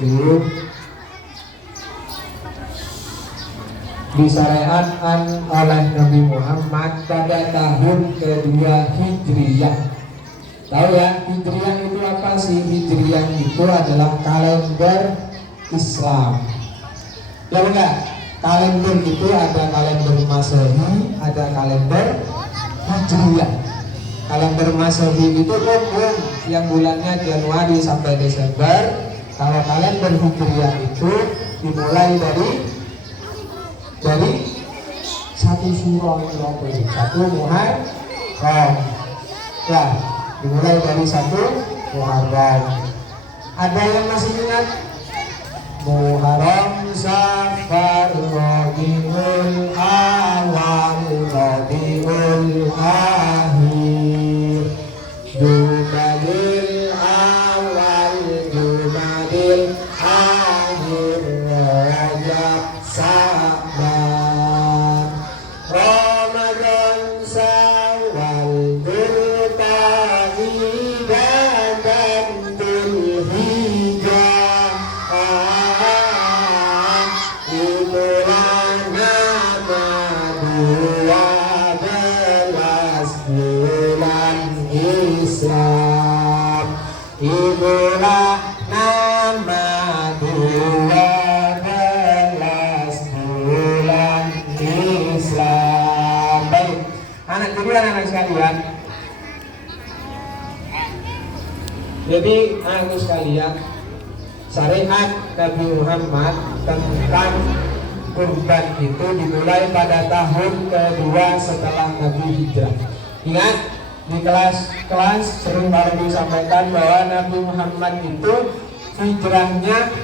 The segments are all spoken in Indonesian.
itu disyariatkan oleh Nabi Muhammad pada tahun kedua Hijriyah. Tahu ya, Hijriyah itu apa sih? Hijriyah itu adalah kalender Islam. Ya enggak? Kalender itu ada kalender Masehi, ada kalender Hijriyah. Kalender Masehi itu umum yang bulannya Januari sampai Desember. Kalau kalender Hijriyah itu dimulai dari satu surah satu Muharram. Ya, dimulai dari satu Muharram. Ada yang masih ingat? Muharram, Safar, Rabiul Awal, Rabiul Akhir, Jumadil Awal, Jumadil Akhir, Rajab, Sa'ban, Ramadan, Syawal, Dzulqa'dah, dan Dzulhijjah. Itulah nama 12 bulan Islam. Itulah nama 12 bulan Islam. Baik, anak sekalian. Jadi anak sekalian, syariat Nabi Muhammad tentang kurban itu dimulai pada tahun kedua setelah Nabi hijrah. Ingat, di kelas sering kali disampaikan bahwa Nabi Muhammad itu hijrahnya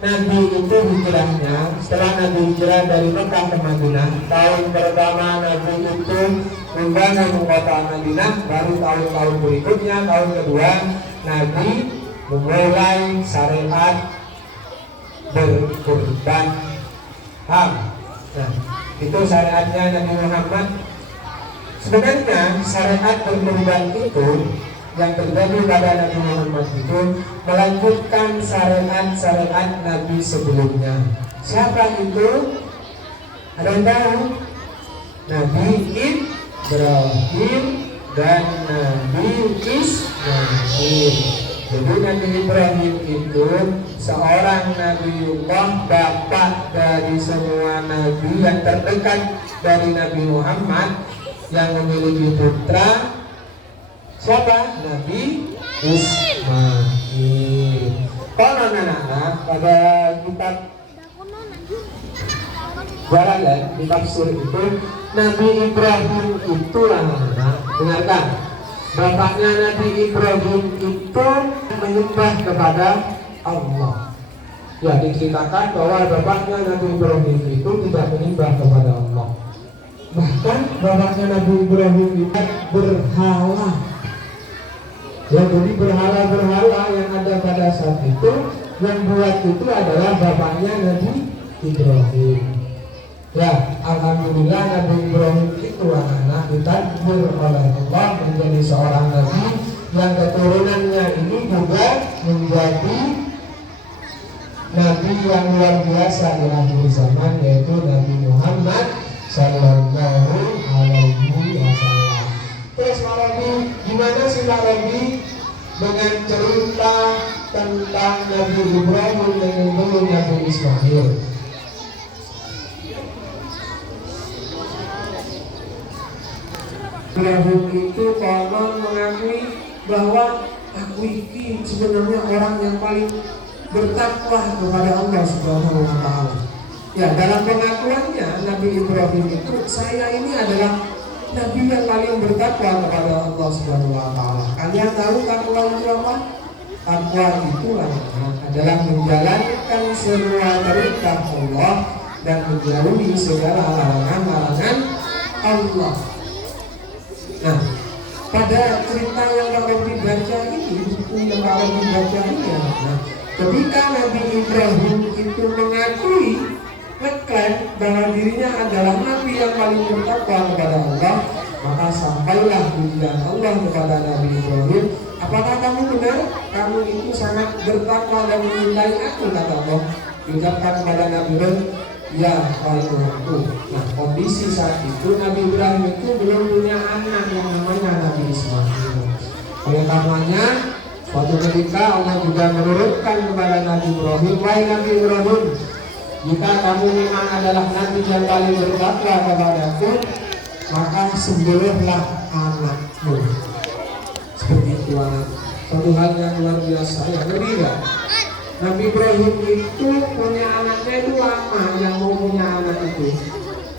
Nabi itu hijrahnya setelah Nabi hijrah dari Mekah ke Madinah. Tahun pertama Nabi itu membangun kota Madinah. Baru tahun-tahun berikutnya, tahun kedua, Nabi memulai syariat berkurban. Nah, itu syariatnya Nabi Muhammad. Sebenarnya syariat berkurban itu yang terjadi pada Nabi Muhammad itu melanjutkan syariat Nabi sebelumnya. Siapa itu? Ada yang tahu? Nabi Ibrahim dan Nabi Ismail. Jadi Nabi Ibrahim itu seorang Nabiullah, bapak dari semua nabi yang terdekat dari Nabi Muhammad, yang memiliki putra. Siapa? Nabi Ismail. Kalau anak-anak pada kitab Jalalan di tafsir itu, Nabi Ibrahim itulah anak-anak. Dengarkan, bapaknya Nabi Ibrahim itu menyembah kepada Allah. Ya, diceritakan bahwa bapaknya Nabi Ibrahim itu tidak menyembah kepada Allah. Bahkan bapaknya Nabi Ibrahim itu berhala. Ya, jadi berhala-berhala yang ada pada saat itu, yang buat itu adalah bapaknya Nabi Ibrahim. Ya, alhamdulillah Nabi Ibrahim itu anak ditakdir oleh Allah menjadi seorang nabi yang keturunannya ini juga menjadi nabi yang luar biasa di akhir zaman, yaitu Nabi Muhammad Sallallahu Alaihi Wasallam. Terus Pak Robi, gimana sih Pak Robi dengan cerita tentang Nabi Ibrahim dengan dulu Nabi Ismail? Ibrahim itu konon mengakui bahwa aku ini sebenarnya orang yang paling bertakwa kepada Allah Subhanahu wa Ta'ala. Ya, dalam pengakuannya Nabi Ibrahim itu, saya ini adalah nabi yang paling bertakwa kepada Allah Subhanahu wa Ta'ala. Kalian tahu takwa itu apa? Takwa itu adalah menjalankan semua perintah Allah dan menjauhi segala larangan-larangan Allah. Nah, pada cerita yang kalau dibaca ini, buku yang kalau dibaca ini, ketika Nabi Ibrahim itu mengakui mengklaim bahwa dirinya adalah nabi yang paling bertakwa kepada Allah, maka sampailah pujian Allah kepada Nabi Ibrahim, apakah kamu benar? Kamu itu sangat bertakwa dan mencintai aku, kata Allah. Diucapkan kepada Nabi Ibrahim, ya wahai Tuhanku. Nah, kondisi saat itu Nabi Ibrahim itu belum punya anak yang namanya Nabi Ismail. Oleh karenanya suatu ketika Allah juga menurunkan kepada Nabi Ibrahim, wahai Nabi Ibrahim, jika kamu memang adalah nabi yang paling bertakwa kepadaku, maka sembelihlah anakmu. Seperti itu anak. Satu hal yang luar biasa ya, ngerti gak? Nabi Ibrahim itu punya anaknya itu lama, yang mau punya anak itu.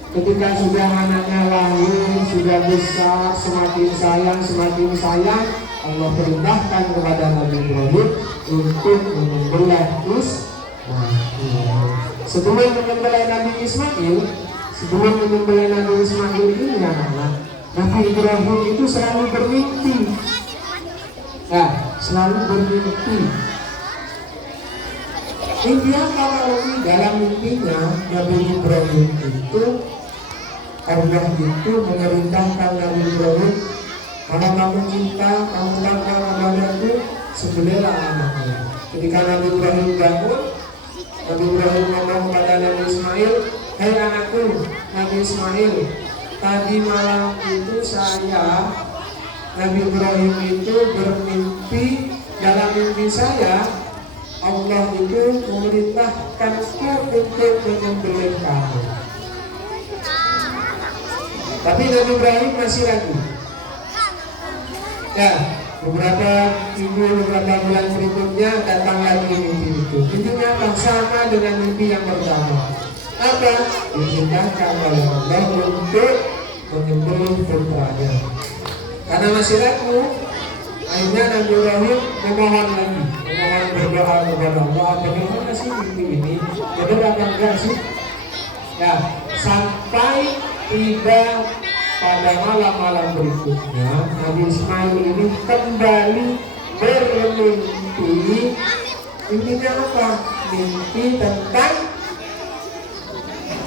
Ketika sudah anaknya lahir, sudah besar, semakin sayang, Allah perintahkan kepada Nabi Ibrahim untuk menyembelih Ismail. Sebelum menyembelih Nabi Ismail, ini anak-anak, Nabi Ibrahim itu selalu bermimpi. Nah, selalu bermimpi. Intinya kalau dalam mimpinya Nabi Ibrahim itu, Allah itu memerintahkan Nabi Ibrahim, kalau kamu cinta, kamu bangga kepadaku, sembelihlah anaknya. Ketika Nabi Ibrahim bangun, Nabi Ibrahim ngomong kepada Nabi Ismail, hei anakku, Nabi Ismail, tadi malam itu Nabi Ibrahim itu bermimpi, dalam mimpi saya Allah itu memerintahkanku untuk menyembelih kamu. Tapi Nabi Ibrahim masih ragu. Ya, beberapa bulan berikutnya datang lagi mimpi itu. Mimpinya sama dengan mimpi yang pertama. Apa? Diperintahkan oleh Allah untuk menyembelih putranya. Karena masih ragu, akhirnya Nabi Ibrahim memohon berdoa kepada Allah. Bagaimana sih mimpi ini? Benar apa enggak sih? Ya, sampai tiba pada malam-malam berikutnya, Nabi Ismail ini kembali bermimpi. Mimpinya apa? Mimpi tentang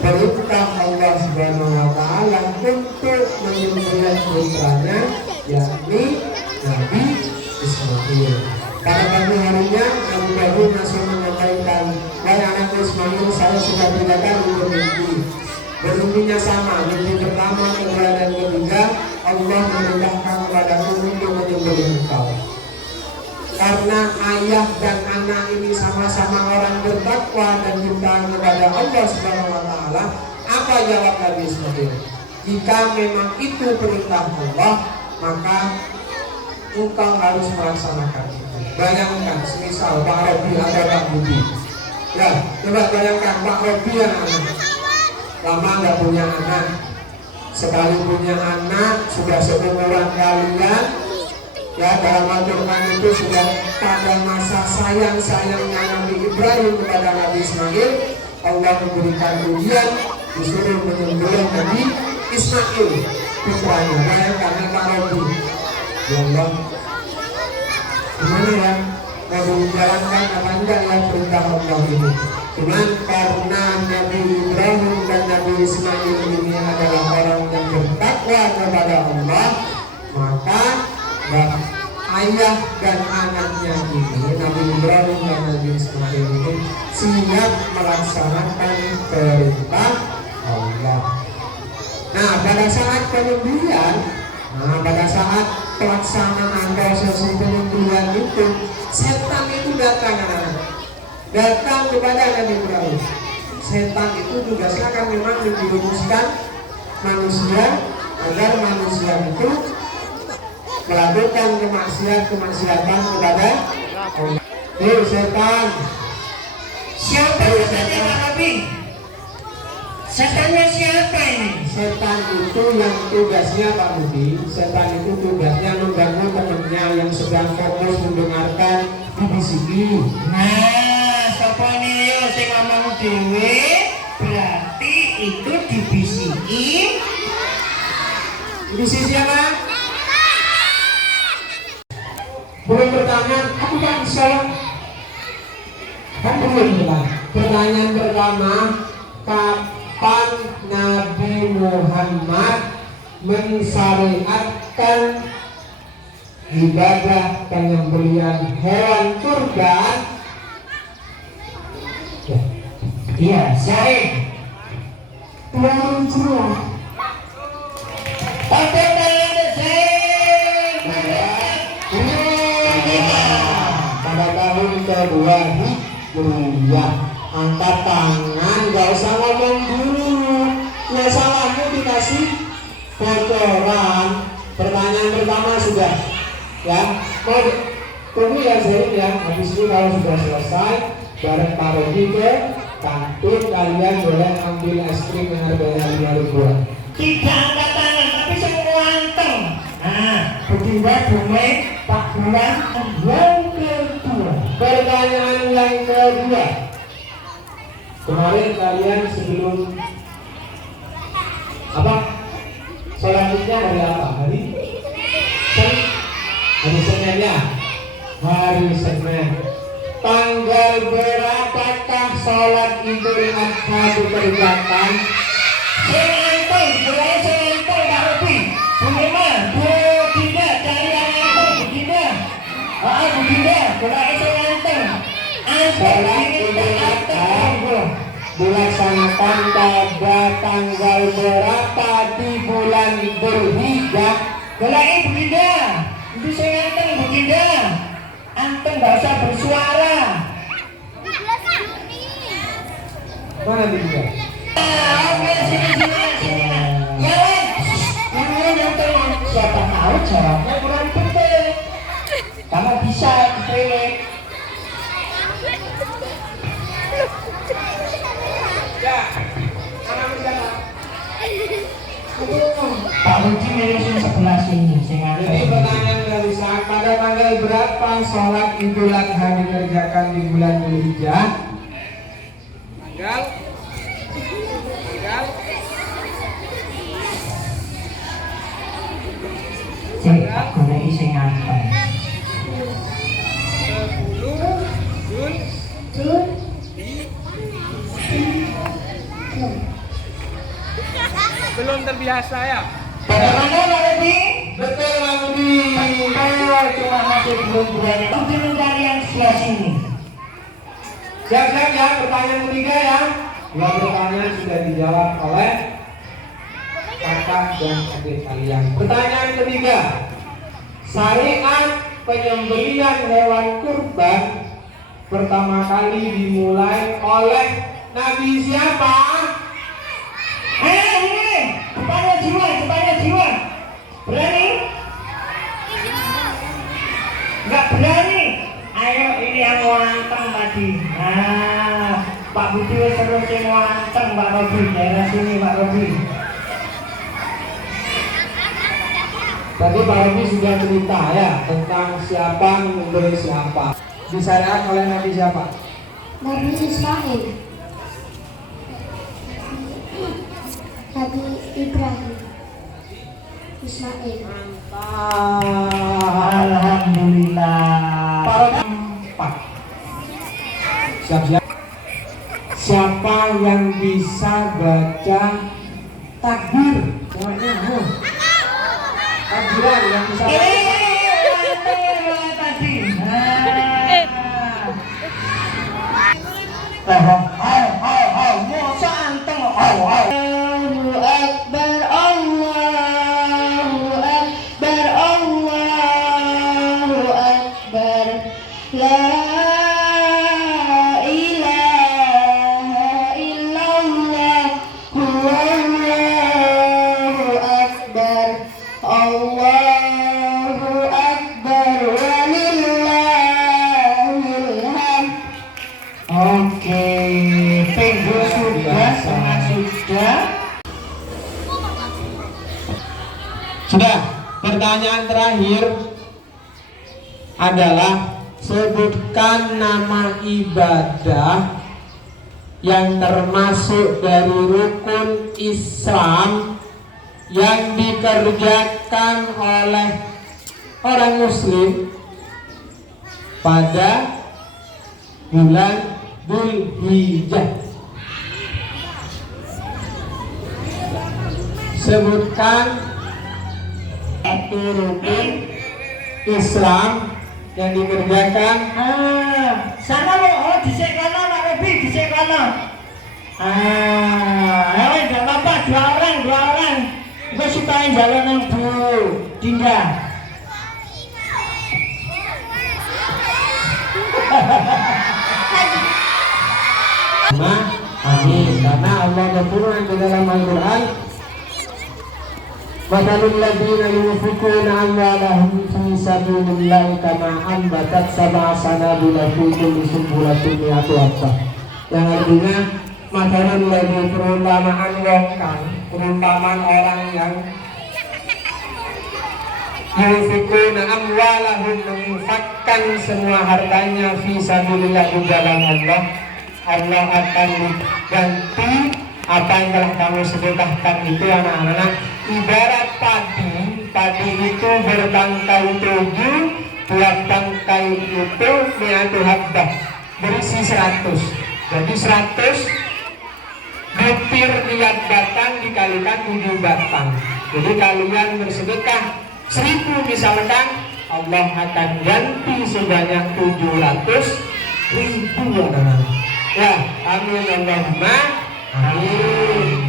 perintah Allah Subhanahu wa Ta'ala untuk menyembelih putranya, yakni Nabi Ismail. Pada pagi harinya Nabi Ibrahim masih menyampaikan, wahai anakku Ismail, saya sudah 3 kali bermimpi. Bermimpinya sama, mimpi pertama, kedua dan ketiga, Allah memerintahkan kepadaku untuk menyembelih engkau. Karena ayah dan anak ini sama-sama orang bertakwa dan cinta kepada Allah Subhanahu wa Ta'ala, apa jawab Nabi Ismail? Jika memang itu perintah Allah, maka engkau harus melaksanakan itu. Bayangkan, semisal Pak Robi atau Pak Budi. Ya, coba bayangkan Pak Robi anak-anak lama nggak punya anak, sekali punya anak sudah seumuran kalian. Ya, dalam Al-Quran itu sudah pada masa sayang-sayangnya Nabi Ibrahim kepada Nabi Ismail, Allah memberikan ujian, disuruh menyembelih Nabi Ismail putranya. Bayangkan Pak Robi, ya Allah, gimana ya, mau menjalankan apa enggak ya perintah Allah ini? Cuman karena Nabi Ibrahim dan Nabi Ismail ini adalah orang yang bertakwa kepada Allah, maka ayah dan anaknya ini, Nabi Ibrahim dan Nabi Ismail ini siap melaksanakan perintah Allah. Nah, pada saat penyembelihan, pada saat pelaksanaan proses penyembelihan itu, setan itu datang kepada Nabi Ibrahim. Setan itu tugasnya kan memang menjerumuskan manusia agar manusia itu melakukan kemaksiatan kepada Allah. Setan. Siapa setannya Pak Nabi? Setannya siapa ini? Setan itu yang tugasnya Pak Budi. Setan itu tugasnya mengganggu temannya yang sedang fokus mendengarkan dibisiki. Nah, siapa ini yo sing ngomong dhewe? Berarti itu dibisiki. Dibisiki siapa? Boleh bertanya, aku kan bisa. Kan belum bilang. Pertanyaan pertama, kapan Nabi Muhammad mensyariatkan ibadah penyembelihan hewan kurban? Iya, Syahid. Bulan Hijriah. Oke, pada tahun kedua Hijriah. Angkat tangan, gak usah ngomong dulu. Ya salahmu dikasih bocoran. Pertanyaan pertama sudah, ya. Mau tunggu ya Zain ya. Habis itu kalau sudah selesai, bareng Pak Rogi ke kantin, kalian boleh ambil es krim yang harganya 5.000. Tidak angkat tangan, tapi semua anteng. Nah, berdua Bume, Pak Bulan, yang kedua. Pertanyaan yang kedua. Kemarin kalian sebelum apa? Sholat Idnya hari apa? Hari Senin ya. Hari Senin. Tanggal berapakah sholat Idul Adha dikerjakan? Senanteng, mulai senanteng Pak Robi. Bagaimana? Bu Dinda, cari yang anteng, Bu Dinda. Bu Dinda, mulai senanteng. Sholat Idul Adha dilaksanakan pada tanggal berapa di bulan Dzulhijjah? Mulai Bu Dinda, itu senanteng Bu Dinda. Anteng gak usah bersuara. Mana Dinda? Oke, sini. Ya, yang tengah. Siapa tahu jawabnya kurang penting. Kamu bisa dipilih. Ya, mana siapa? Pak Uji milusin sebelah sini. Jadi pertanyaan dari saya, pada tanggal berapa sholat Idul Adha dikerjakan di bulan Dzulhijjah? Tanggal Cek, aku lagi sing nganteng. 10 Jul. belum terbiasa ya? Bagaimana Pak Robi? Betul Pak Budi. Cuma masih belum berani. Mungkin mencari yang sebelah sini. Siap-siap ya, pertanyaan ketiga ya. Dua pertanyaan sudah dijawab oleh kakak dan adik kalian. Pertanyaan ketiga, syariat penyembelihan hewan kurban pertama kali dimulai oleh Nabi siapa? Ini, depannya jiwa. Berani? Enggak berani. Ayo ini yang wanteng tadi. Nah, Pak Budi wis terus sing wanteng Pak Robi. Daerah sini Pak Robi. Tadi Pak Robi sudah cerita ya tentang siapa menyembelih siapa. Disyariat oleh Nabi siapa? Nabi Ismail. Nabi Ibrahim. Ismail. Alhamdulillah. Pak Robi 4. Siap-siap. Siapa yang bisa baca takbir? Takbiran yang bisa baca. Tadi. Masa anteng. Allahu Akbar, Allahu Akbar, Allahu Akbar. La ilaha illallah, Allahu Akbar, Allahu Akbar, walillahil hamd. Oke, Penggo sudah, setengah sudah. Sudah. Pertanyaan terakhir adalah sebutkan nama ibadah yang termasuk dari rukun Islam yang dikerjakan oleh orang Muslim pada bulan Dzulhijjah. Sebutkan satu rukun Islam yang dikerjakan. Sana lo, oh dhisik kono Pak Robi, dhisik kono. Ayo enggak apa-apa, dua orang. Itu supaya jalan yang Bu Dinda. Amin. Karena Allah berfirman di dalam Al-Quran, "Mathalul ladzina yunfiquna amwalahum fi sabilillahi kama anbatat sab'a sanabila fi kulli sunbulatin mi'atu habba." Yang artinya mathalul ladzina, perumpamaan orang yang yunfiquna amwalahum, menginfakkan semua hartanya fi sabilillah, di jalan Allah. Allah akan ganti apa yang telah kamu sedekahkan itu, anak-anak. Ibarat padi itu berbangkai 7, tiap bangkai itu mi'atu habbah, berisi 100. Jadi 100 butir tiap batang dikalikan 7 batang. Jadi kalian bersedekah 1000 misalkan, Allah akan ganti sebanyak 700.000, anak-anak. Ya, amin Allahumma amin.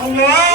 Allah